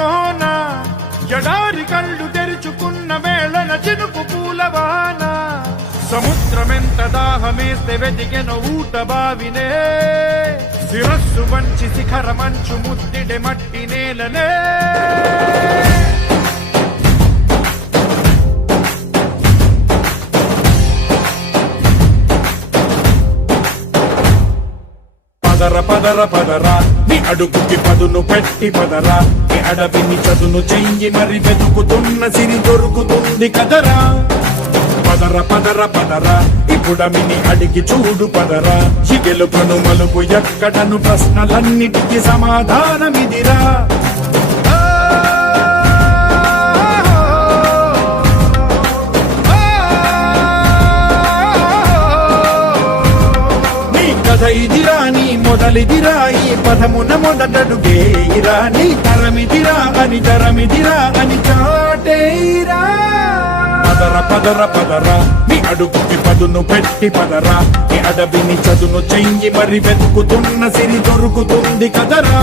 పరకతోన ఎడారి కళ్ళు తెరుచుకున్న వేళన చినుకు పూలవాన సముద్రమెంత దాహమేస్తే వెతికెన ఊట బావినే శిరస్సు వంచి శిఖర మంచు ముద్దిడే మట్టి నేలనే పదర పదర పదరా నీ అడుగుకి పదును పెట్టి పదరా నీ అడవిని చదును చెయ్యి మరి వెతుకుతున్న సిరి దొరుకుతుంది కదరా పదర పదర పదరా ఇప్పుడమిని అడిగి చూడు పదరా ఈ గెలుపను మలుపు ఎక్కడను ప్రశ్నలన్నిటికీ సమాధానమిదిరా ఇదిరా నీ మొదలిదిరా ఈ పదమున మొదటడుగేయిరా నీ తరమిదిరా అని చాటేరా పదర పదర పదరా నీ అడుగుకి పదును పెట్టి పదరా నీ అడవిని చదును చెయ్యి మరి వెతుకుతున్న సిరి దొరుకుతుంది కదరా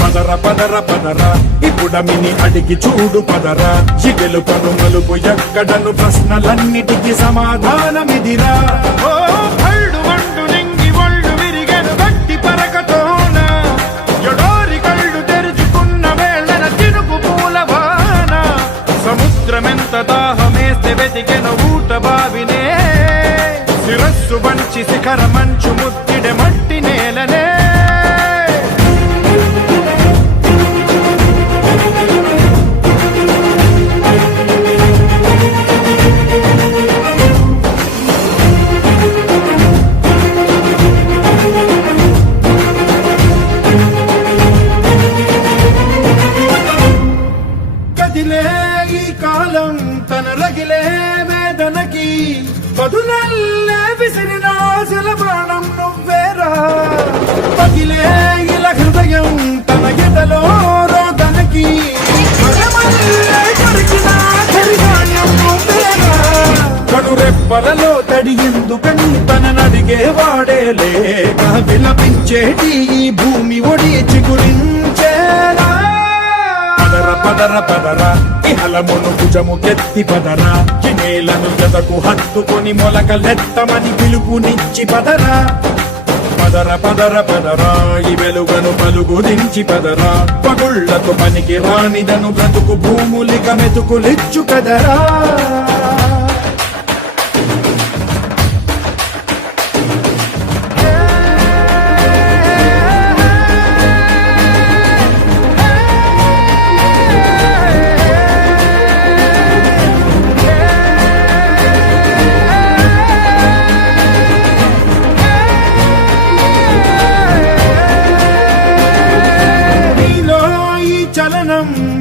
పదర పదర పదరా ఇప్పుడమిని అడిగి చూడు పదరా ఈ గెలుపను మలుపు ఎక్కడను ప్రశ్నలన్నిటికీ సమాధానమిదిరా పరకతోన ఎడారి కళ్ళు తెరుచుకున్న వేళన చినుకు పూలవాన సముద్రమెంత దాహమేస్తే వెతికెన ఊట బావినే శిరస్సు వంచి శిఖర మంచు ముద్దిడే మట్టి నేలనే తన రగిలే వేదనకి బదులల్లే విసిరినాశల ప్రాణం నువ్వేరా పగిలే ఇలా హృదయం తన ఎదలో రోదనకి కడురెప్పలలో తడి ఎందుకని తన నడిగే వాడే లేక విలపించేటి ఈ భూమి ఒడి చిగురించేరా పదర పదరా ఇహలమును భుజము కెత్తి పదరా ఈ నేలను జతకు హత్తుకొని మొలకలెత్తమని పిలుపునిచ్చి పదరా పదర పదర పదరా ఈ వెలుగను పలుగు దించి పదరా పగుళ్లకు పనికి రానిదను బ్రతుకు భూములిక మెతుకులిచ్చు కదరా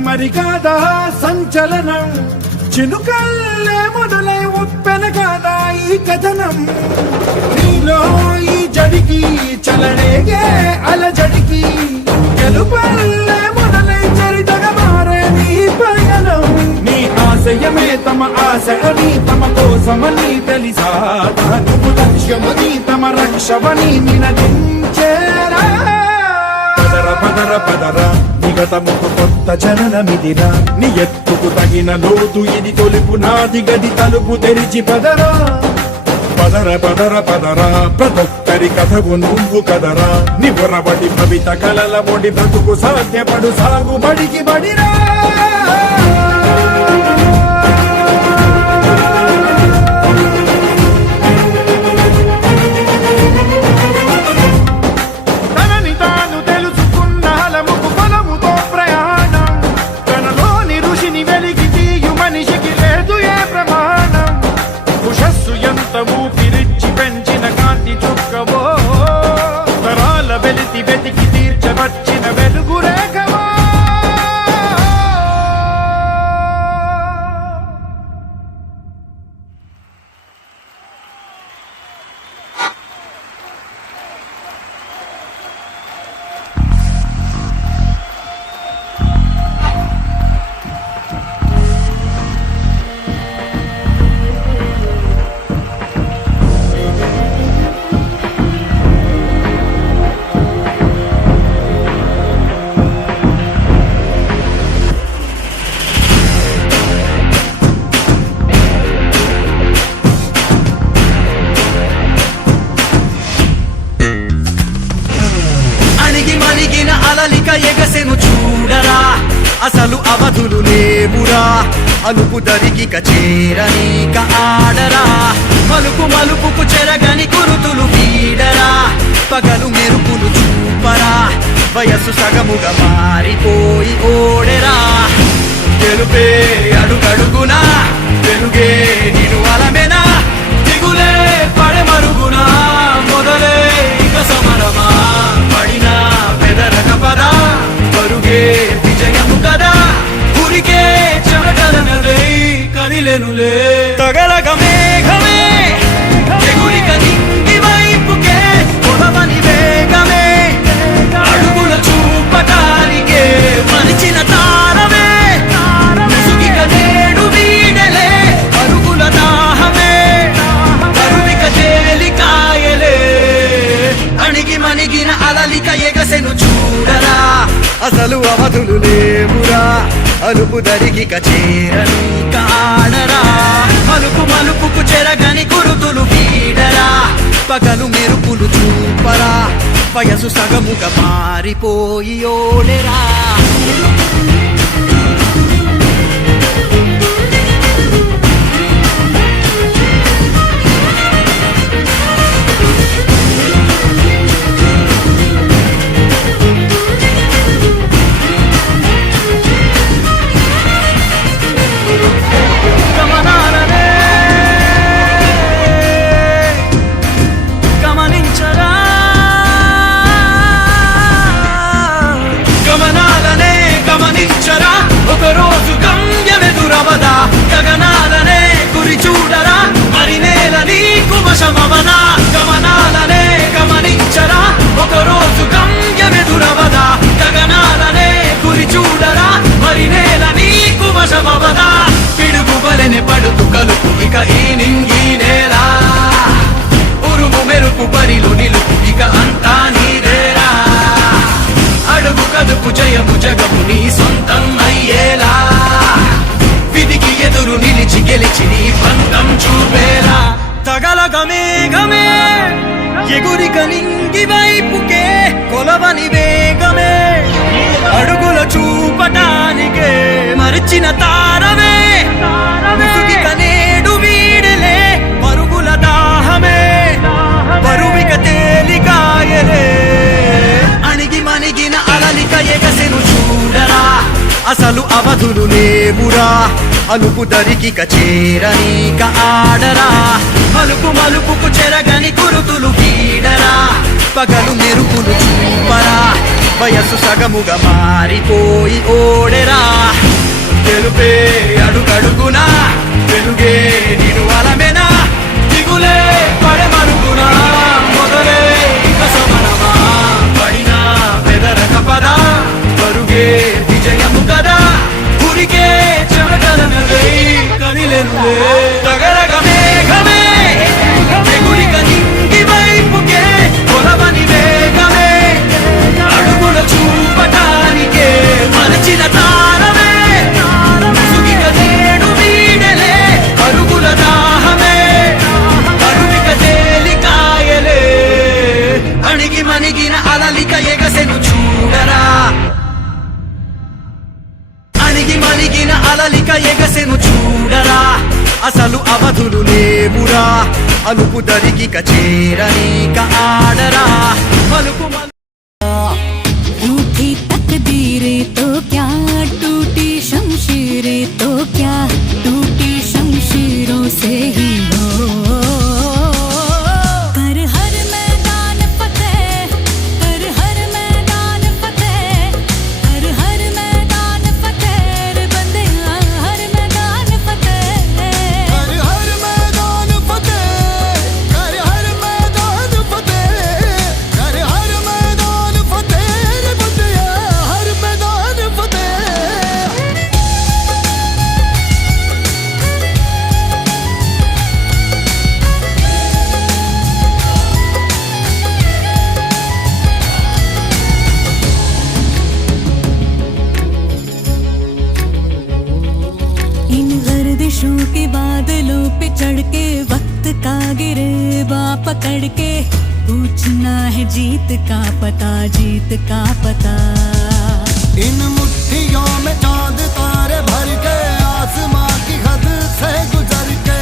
మరి కాదా సంచలనం చినుకల్లే మొదలై ఉప్పెన కాదా ఈ కథనం నీలో ఈ జడికి చలనేగే అలజడికి గెలుపల్లే మొదలై చరితగా మారే నీ పయనం నీ ఆశయమే తమ ఆశ అని తమ కోసమని తెలిసా నువ్వు లక్ష్యమని తమ రక్షమని నినదించేరా పదర పదర పదరా నిగతముకు కొత్త జననమిదిరా నీ ఎత్తుకు తగిన లోతు ఇది తొలుపు నాది గది తలుపు తెరిచి పదరా పదర పదర పదరా ప్రతొక్కరి కథకు నువ్వు కదరా నివరబడి భవిత కలల బొడి బ్రతుకు సాధ్యపడు సాగుబడికి బడిరా ఊపిరిచ్చి పెంచిన కాంతి చుక్కవో తరాల వెలితి వెతికి తీర్చవచ్చిన వెలుగు రేఖవో అవధులు లేవురా అలుపు దరికిక చేరనీక ఆడరా మలుపు మలుపుకు చెరగని కురుతులు వీడరా పగలు మెరుపులు చూపరా వయస్సు సగముగా మారిపోయి ఓడెరా గెలుపే అడుగడుగునా వెలుగే నిను అలమెనా దిగులే పడమరుగునా మొదలే ఇక సమరమా పడినా బెదరక పదా పరుగే విజయము కదా ఉరికే చెమటలనలే కదిలెనులే తగలగ మేఘమే ఎగురిక నింగి వైపుకే కొలవని వేగమే అడుగుల చూపటానికే మలిచిన తారమే ముసుగిక నేడు వీడలే అరుగుల దాహమే కరువిక తేలికాయలే అణిగి మణిగిన అలలిక ఎగసెను చూడరా అసలు అవధులు లేవురా అలుపు దరికిక చేరనీక ఆడరా మలుపు మలుపుకు చెరగని కురుతులు వీడరా పగలు మెరుపులు చూపరా వయసు సగముగా మారిపోయి ఓడెరా ఒకరోజు గమ్యమెదురవదా గగనాలనే గురి చూడరా మరి నేల నీకు వశమవనా గమనాలనే గమనించరా ఒకరోజు గమ్యమెదురవదా గగనాలనే గురి చూడరా మరి నేల నీకు వశమవదా పిడుగు బలెని పడుతు కలుపు ఇక ఈ నింగి నేల ఉరుము మెరుపు బరిలో నిలుపు ఇక అంతా నీదేరా అడుగు కదుపు జయము జగము నీ సొంతం అయ్యేలా విధికి ఎదురు నిలిచి గెలిచి నీ పంతం చూపేలా తగలగ మేఘమే ఎగురిక నింగి వైపుకే కొలవని వేగమే అడుగుల చూపటానికే మరిచిన తారమే ముసుగిక నేడు వీడలే పరుగుల దాహమే బరువిక తేలికాయలే అణిగి మణిగిన అలలిక ఎగసెను చూడరా అసలు అవధులు లేవురా అలుపు దరికిక చేరనీక ఆడరా మలుపు మలుపుకు చెరగని కురుతులు వీడరా పగలు మెరుపులు చూపరా వయస్సు సగముగా మారిపోయి ఓడెరా గెలుపే అడుగడుగునా వెలుగే నిను అలమెనా దిగులే పడమరుగునా మొదలే ఇక సమరమా పడినా బెదరక పదా పరుగే విజయము కదా ఉరికే చెమటలనలే కదిలెనులే తగలగ మేఘమే ఎగురిక నింగి వైపుకే కొలవని వేగమే అడుగుల చూపటానికే మలిచిన తారమే ముసుగిక నేడు వీడలే అరుగుల దాహమే కరువిక తేలికాయలే అణిగి మణిగిన అలలిక ఎగసెను చూడరా అణిగి మణిగిన అలలిక ఎగసెను చూడరా అసలు అవధులు లేవురా అలుపు దరికిక చేరనీక ఆడరా మలుపు रूठी तकदीरें तो क्या टूटी शमशीरें तो क्या टूटी शमशीरों से ही हो कर हर मैदान फतेह कर हर मैदान फतेह कर हर मैदान फतेह रे बंदे हर मैदान फतेह कर हर मैदान फतेह कर हर मैदान फतेह कर हर मैदान फतेह रे बंदिया हर मैदान फतेह इन गर्दिशों के बादलों पे चढ़ के वक्त का गिरेबा पकड़ के पूछना है जीत का पता जीत का पता इन मुट्ठियों में चांद तारे भर के आसमां की हद से गुजर के